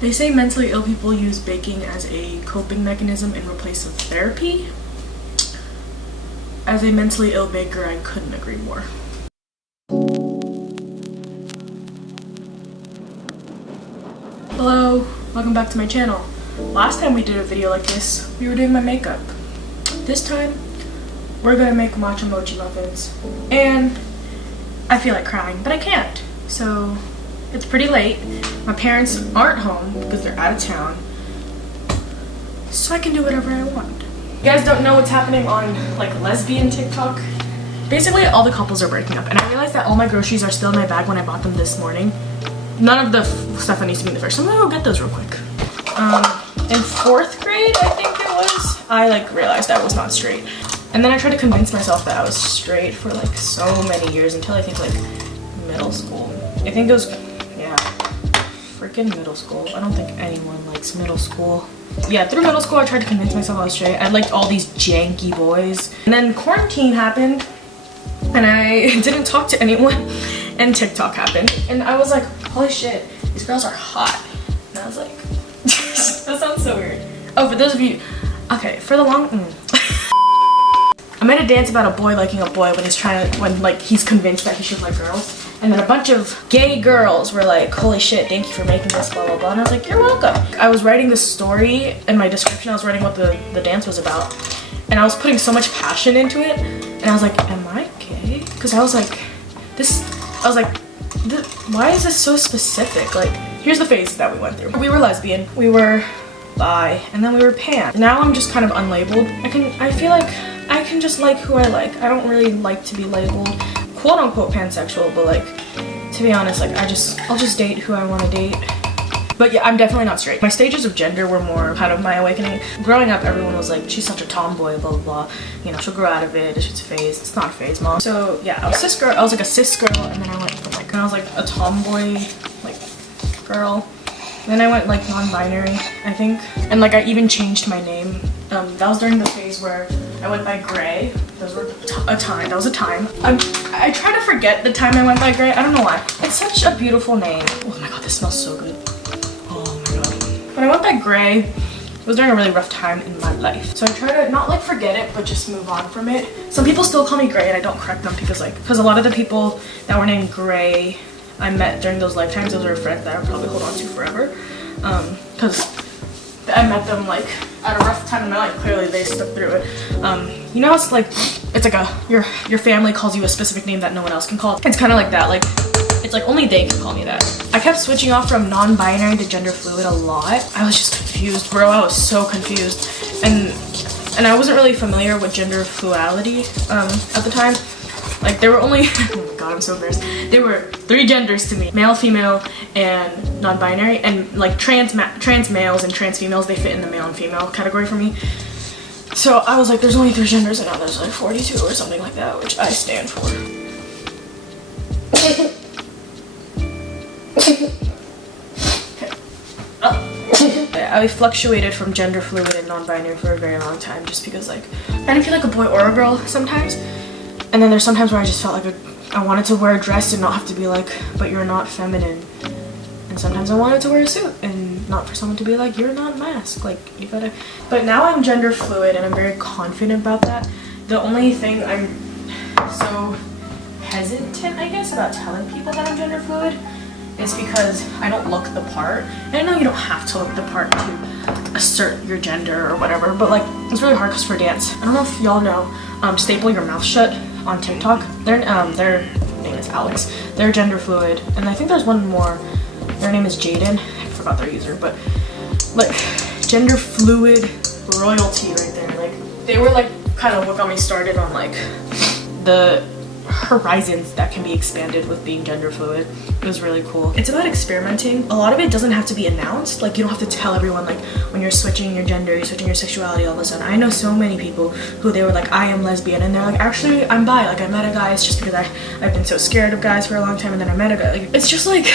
They say mentally ill people use baking as a coping mechanism in replace of therapy. As a mentally ill baker, I couldn't agree more. Hello, welcome back to my channel. Last time we did a video like this, we were doing my makeup. This time, we're gonna make matcha mochi muffins. And I feel like crying, but I can't. So, it's pretty late. My parents aren't home because they're out of town. So I can do whatever I want. You guys don't know what's happening on like lesbian TikTok? Basically, all the couples are breaking up. And I realized that all my groceries are still in my bag when I bought them this morning. None of the stuff that needs to be in the fridge. So I'm gonna go get those real quick. In 4th grade, I think it was, I like realized I was not straight. And then I tried to convince myself that I was straight for like so many years until I think like middle school. I think it was, yeah, freaking middle school. I don't think anyone likes middle school. Yeah, through middle school I tried to convince myself I was straight. I liked all these janky boys. And then quarantine happened and I didn't talk to anyone and TikTok happened. And I was like, holy shit, these girls are hot. And I was like, that sounds so weird. Oh, for those of you, okay, for the long, I made a dance about a boy liking a boy when he's trying to, when like he's convinced that he should like girls. And then a bunch of gay girls were like, holy shit, thank you for making this, blah, blah, blah. And I was like, you're welcome. I was writing this story in my description. I was writing what the dance was about. And I was putting so much passion into it. And I was like, am I gay? Because I was like, why is this so specific? Like, here's the phase that we went through. We were lesbian, we were bi, and then we were pan. Now I'm just kind of unlabeled. I feel like I can just like who I like. I don't really like to be labeled quote unquote pansexual, but like, to be honest, like I'll just date who I want to date. But yeah, I'm definitely not straight. My stages of gender were more kind of my awakening. Growing up, everyone was like, she's such a tomboy, blah, blah, blah. You know, she'll grow out of it, it's a phase. It's not a phase, mom. So yeah, I was cis girl, I was like a cis girl, and then I went from like, I was like a tomboy, like, girl. Then I went like non-binary, I think. And like I even changed my name. That was during the phase where I went by Gray. That was a time. I try to forget the time I went by Gray. I don't know why. It's such a beautiful name. Oh my god, this smells so good. Oh my god. When I went by Gray, it was during a really rough time in my life. So I try to not like forget it, but just move on from it. Some people still call me Gray and I don't correct them because a lot of the people that were named Gray I met during those lifetimes, those are friends that I'll probably hold on to forever. Because I met them like at a rough time in my life. Clearly they stuck through it. You know, it's like your family calls you a specific name that no one else can call. It's kind of like that. Like, it's like only they can call me that. I kept switching off from non-binary to gender fluid a lot. I was just confused, bro. I was so confused. And I wasn't really familiar with gender fluidity at the time. Like, there were only, oh my god, I'm so embarrassed. There were 3 genders to me. Male, female, and non-binary. And like trans males and trans females, they fit in the male and female category for me. So I was like, there's only 3 genders, and now there's like 42 or something like that, which I stand for. I fluctuated from gender fluid and non-binary for a very long time just because like, I didn't feel like a boy or a girl sometimes. And then there's sometimes where I just felt like I wanted to wear a dress and not have to be like, but you're not feminine. And sometimes I wanted to wear a suit and not for someone to be like, you're not masked, like you gotta. But now I'm gender fluid and I'm very confident about that. The only thing I'm so hesitant, I guess, about telling people that I'm gender fluid is because I don't look the part. And I know you don't have to look the part to assert your gender or whatever, but like, it's really hard because for dance, I don't know if y'all know, Staple Your Mouth Shut on TikTok. Their name is Alex. They're gender fluid, and I think there's one more. Their name is Jaden. I forgot their user, but like gender fluid royalty right there. Like they were like kind of what got me started on like the horizons that can be expanded with being gender fluid. It was really cool. It's about experimenting. A lot of it doesn't have to be announced. Like you don't have to tell everyone like when you're switching your gender, you're switching your sexuality all of a sudden. I know so many people who they were like, I am lesbian, and they're like, actually I'm bi. Like I met a guy. It's just because I've been so scared of guys for a long time, and then I met a guy. Like it's just like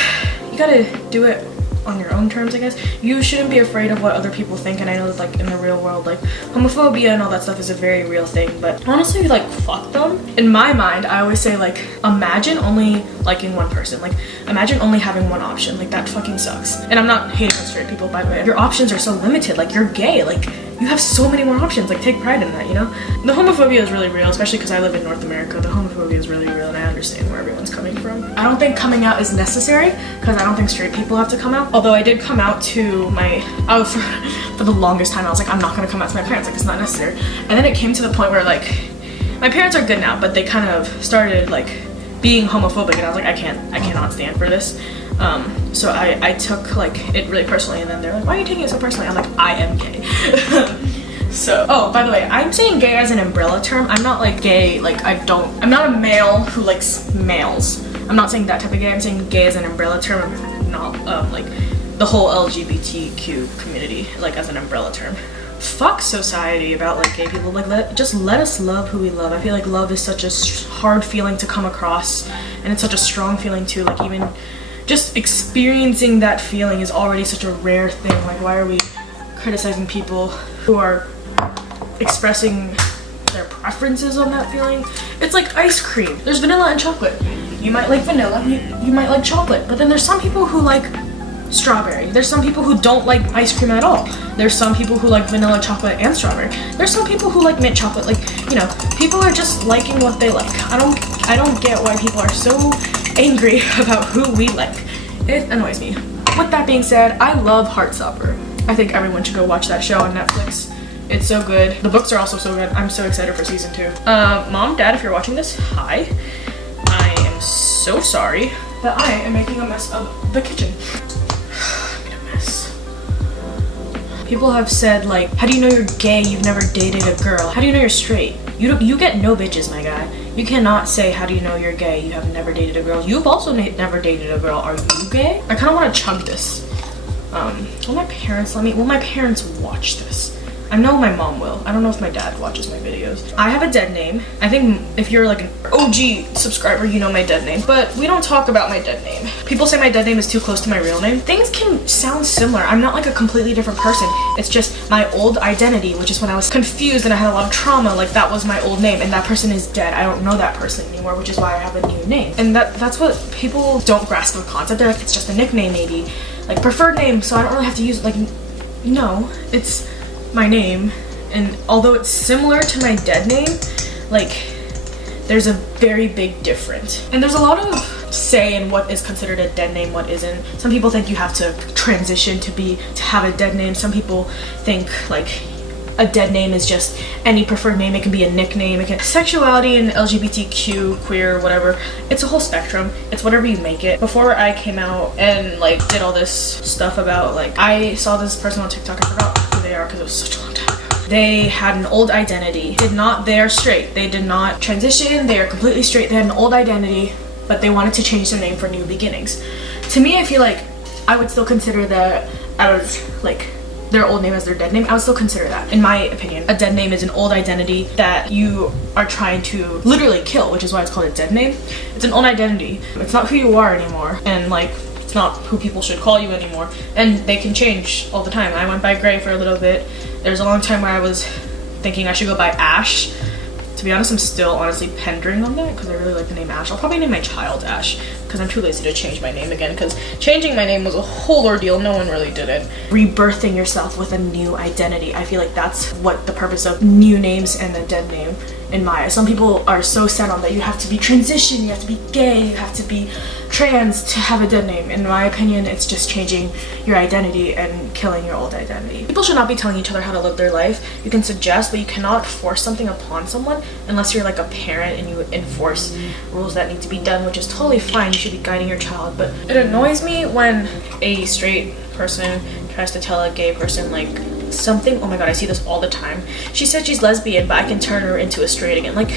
you gotta do it on your own terms, I guess. You shouldn't be afraid of what other people think, and I know that like in the real world, like homophobia and all that stuff is a very real thing, but honestly, like fuck them. In my mind, I always say like, imagine only liking one person. Like imagine only having one option. Like that fucking sucks. And I'm not hating on straight people, by the way. Your options are so limited. Like you're gay, like you have so many more options. Like take pride in that, you know? The homophobia is really real, especially because I live in North America. The homophobia is really real, and I understand where everyone's coming from. I don't think coming out is necessary, because I don't think straight people have to come out. Although I did come out to for the longest time I was like, I'm not gonna come out to my parents, like it's not necessary. And then it came to the point where like, my parents are good now, but they kind of started like being homophobic, and I was like, I cannot stand for this. So I took like it really personally, and then they're like, why are you taking it so personally? I'm like, I am gay. So, oh, by the way, I'm saying gay as an umbrella term. I'm not like gay, like I'm not a male who likes males. I'm not saying that type of gay. I'm saying gay as an umbrella term. I'm not like the whole LGBTQ community, like as an umbrella term. Fuck society about like gay people. Like just let us love who we love. I feel like love is such a hard feeling to come across, and it's such a strong feeling too. Like even just experiencing that feeling is already such a rare thing. Like why are we criticizing people who are expressing their preferences on that feeling? It's like ice cream. There's vanilla and chocolate. You might like vanilla, you might like chocolate, but then there's some people who like strawberry. There's some people who don't like ice cream at all. There's some people who like vanilla, chocolate, and strawberry. There's some people who like mint chocolate. Like, you know, people are just liking what they like. I don't get why people are so angry about who we like. It annoys me. With that being said, I love Heartstopper. I think everyone should go watch that show on Netflix. It's so good. The books are also so good. I'm so excited for season 2. Mom, Dad, if you're watching this, hi. I am so sorry that I am making a mess of the kitchen. I made a mess. People have said like, how do you know you're gay? You've never dated a girl. How do you know you're straight? You get no bitches, my guy. You cannot say, how do you know you're gay? You have never dated a girl. You've also never dated a girl. Are you gay? I kind of want to chug this. Will my parents let me? Will my parents watch this? I know my mom will. I don't know if my dad watches my videos. I have a dead name. I think if you're like an OG subscriber, you know my dead name. But we don't talk about my dead name. People say my dead name is too close to my real name. Things can sound similar. I'm not like a completely different person. It's just my old identity, which is when I was confused and I had a lot of trauma, like that was my old name, and that person is dead. I don't know that person anymore, which is why I have a new name. And that's what people don't grasp the concept. They're like, it's just a nickname maybe. Like preferred name, so I don't really have to use it. Like, no, it's my name, and although it's similar to my dead name, like there's a very big difference. And there's a lot of say in what is considered a dead name, what isn't. Some people think you have to transition to have a dead name. Some people think like a dead name is just any preferred name. It can be a nickname. It can sexuality and LGBTQ, queer, whatever. It's a whole spectrum. It's whatever you make it. Before I came out and like did all this stuff about like, I saw this person on TikTok. I forgot who they are because it was such a long time ago. They had an old identity. They are straight. They did not transition. They are completely straight. They had an old identity, but they wanted to change their name for new beginnings. To me, I feel like I would still consider that as like their old name as their dead name. I would still consider that, in my opinion. A dead name is an old identity that you are trying to literally kill, which is why it's called a dead name. It's an old identity. It's not who you are anymore, and like it's not who people should call you anymore, and they can change all the time. I went by Gray for a little bit. There's a long time where I was thinking I should go by Ash. To be honest, I'm still honestly pondering on that because I really like the name Ash. I'll probably name my child Ash because I'm too lazy to change my name again, because changing my name was a whole ordeal. No one really did it. Rebirthing yourself with a new identity. I feel like that's what the purpose of new names and a dead name in my eyes. Some people are so set on that you have to be transition, you have to be gay, you have to be trans to have a dead name. In my opinion, it's just changing your identity and killing your old identity. People should not be telling each other how to live their life. You can suggest, but you cannot force something upon someone unless you're like a parent and you enforce rules that need to be done, which is totally fine. You should be guiding your child. But it annoys me when a straight person tries to tell a gay person like something. Oh my god, I see this all the time. She said she's lesbian, but I can turn her into a straight again. Like,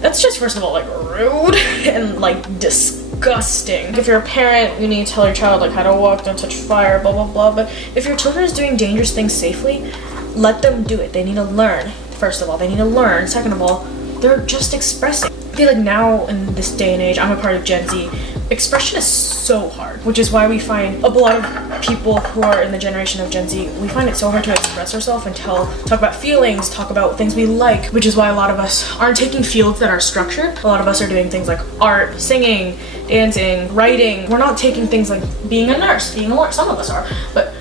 that's just first of all like rude and like disgusting. If you're a parent, you need to tell your child like how to walk, don't touch fire, blah blah blah. But if your children is doing dangerous things safely, let them do it. They need to learn. First of all, they need to learn. Second of all, they're just expressing. I feel like now in this day and age, I'm a part of Gen Z. expression is so hard, which is why we find a lot of people who are in the generation of Gen Z, we find it so hard to express ourselves and talk about feelings, talk about things we like, which is why a lot of us aren't taking fields that are structured. A lot of us are doing things like art, singing, dancing, writing. We're not taking things like being a nurse, being a lawyer. Some of us are, but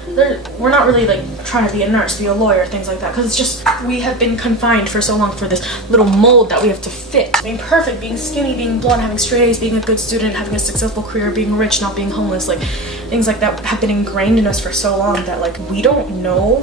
we're not really like trying to be a nurse, be a lawyer, things like that, because it's just, we have been confined for so long for this little mold that we have to fit. Being perfect, being skinny, being blonde, having straight A's, being a good student, having a successful career, being rich, not being homeless, like things like that have been ingrained in us for so long that like we don't know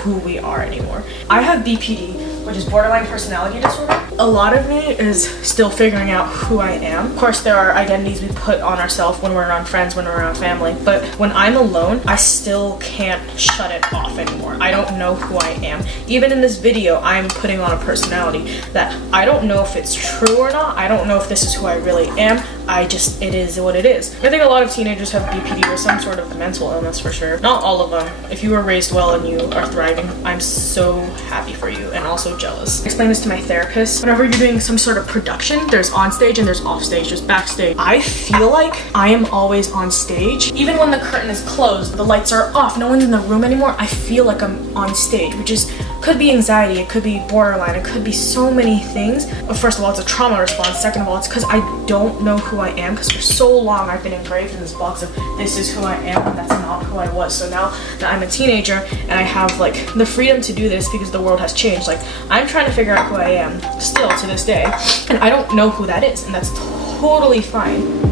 who we are anymore. I have BPD, which is borderline personality disorder. A lot of me is still figuring out who I am. Of course, there are identities we put on ourselves when we're around friends, when we're around family, but when I'm alone, I still can't shut it off anymore. I don't know who I am. Even in this video, I'm putting on a personality that I don't know if it's true or not. I don't know if this is who I really am. It is what it is. I think a lot of teenagers have BPD or some sort of mental illness for sure. Not all of them. If you were raised well and you are thriving, I'm so happy for you and also jealous. I explained this to my therapist. Whenever you're doing some sort of production, there's on stage and there's off stage, there's backstage. I feel like I am always on stage. Even when the curtain is closed, the lights are off, no one's in the room anymore, I feel like I'm on stage, which could be anxiety, it could be borderline, it could be so many things. But first of all, it's a trauma response. Second of all, it's because I don't know who I am, because for so long I've been engraved in this box of this is who I am and that's not who I was. So now that I'm a teenager and I have like the freedom to do this because the world has changed, like I'm trying to figure out who I am still to this day, and I don't know who that is, and that's totally fine.